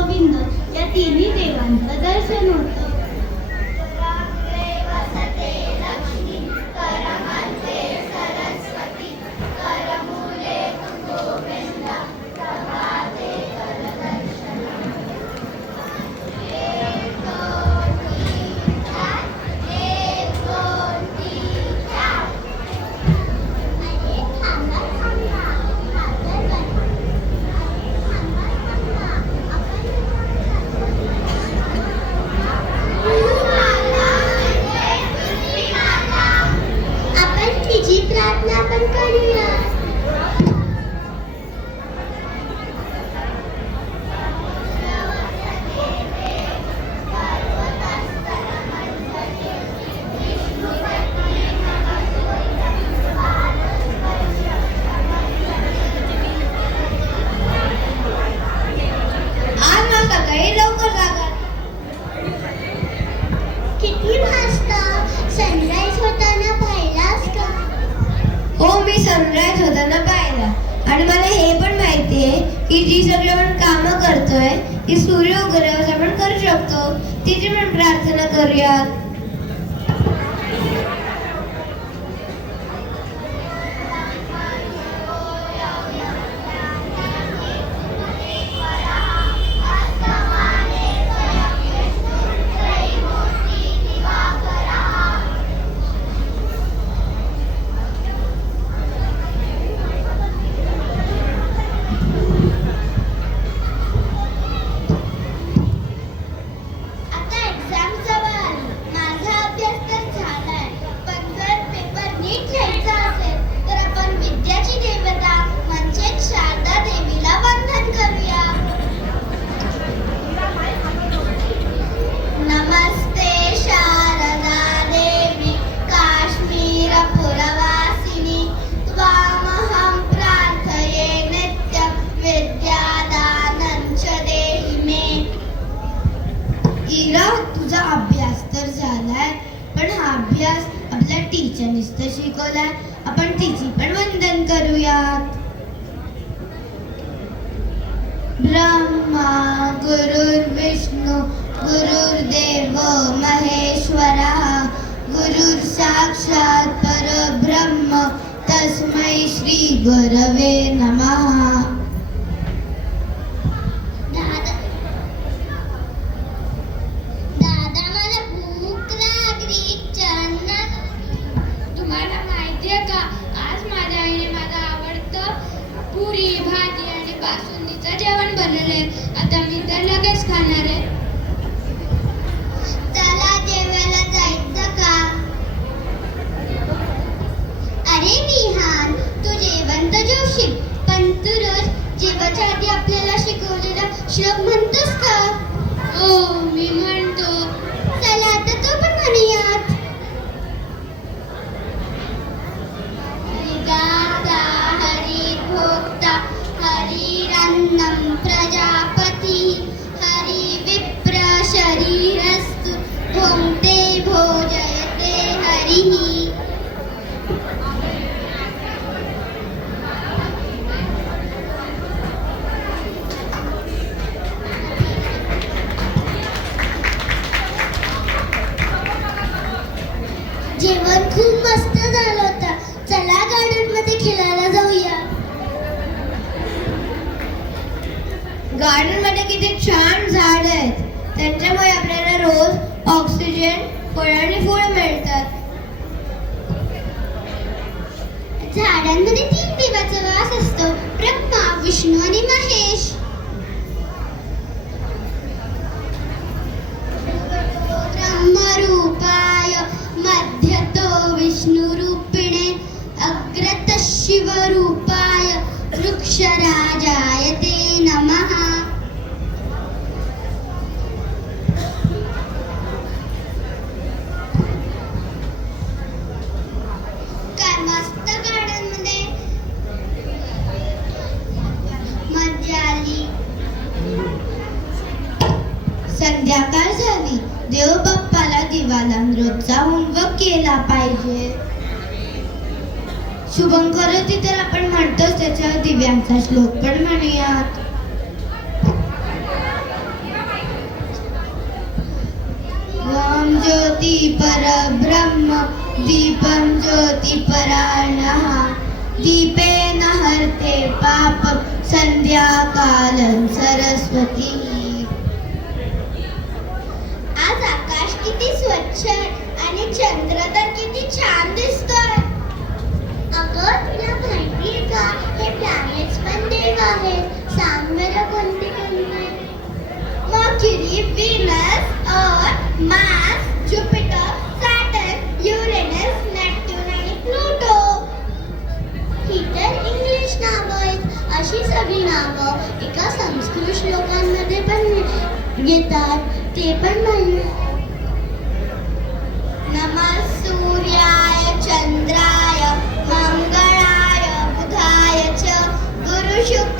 गोविंद या तिन्ही देवांचं दर्शन होतं. किती वाजता? सनराईज होताना पाहिलास का? हो, मी सनराईज होताना पाहिला. आणि मला हे पण माहिती आहे की जी सगळी आपण कामं करतोय ती सूर्य उगवल्यावर आपण करू शकतो. तिची पण प्रार्थना करूयात. तुझा अभ्यास तर झालाय, पण हा अभ्यास आपल्या टीचरनीच तर शिकवलाय. आपण तिची पण वंदन करूयात. ब्रह्मा गुरुर्विष्णू गुरुर्देव महेश्वरा गुरुर साक्षात परब्रह्म तस्मै श्री गुरवे नमः. पुरी भाजी आणि बासुंदीचं जेवण बनवलंय. आता मी तर लगेच खाणार आहे. चला जेवायला जायचं का? अरे विहान, तू जेवण तर जेवशील, पण तू रोज जेवायच्या आधी आपल्याला शिकवलेला श्लोक म्हणतोस का? हो, मी म्हणतो. चला आता तो पण म्हणूयात. हरिरन्नं प्रजापति हरिविप्र शरीरस्तु भुङ्क्ते भोजयते हरिः. जेवण खूप मस्त झालं होतं. चला गार्डन मध्ये खेळायला जाऊया. गार्डन मध्ये किती छान झाड आहेत. त्यांच्यामुळे आपल्याला रोज ऑक्सिजन, फळ आणि फुलं मिळतात. झाडांमध्ये 3 देवाचा वास असतो, ब्रह्मा, विष्णू आणि महेश. ब्रह्मरूपाय मध्यतो विष्णुरूपिणे अग्रतः शिवरूपाय वृक्षराजाय ते नमः. काय मस्त गार्डन मध्ये मजा आली. संध्याकाळ झाली. देव बाप्पाला दिवाला रोजचा होमवर्क केला पाहिजे. शुभंकरोती तर आपण म्हणतोच, त्याच्यावर दिव्यांचा श्लोक पण म्हणूयात. ज्योती परब्रह्म दीपं ज्योती परायणः दीपेन हरते पापं संध्याकालं सरस्वती. आज आकाश किती स्वच्छ आणि चंद्र तर किती छान दिसतोय. अगं तुला माहितीये का हे प्लॅनेट्स पण देव आहेत. सांग बरं कोणते कोणते. मर्क्युरी, व्हीनस, अर्थ, Mars, Jupiter, Saturn, Uranus, Neptune आणि प्लुटो. ही तर इंग्लिश नावं आहेत. अशी सगळी नावं एका संस्कृत श्लोकांमध्ये पण येतात. ते पण माहिती. नमः सूर्याय चंद्राय मंगळाय बुधाय च गुरु शुक्र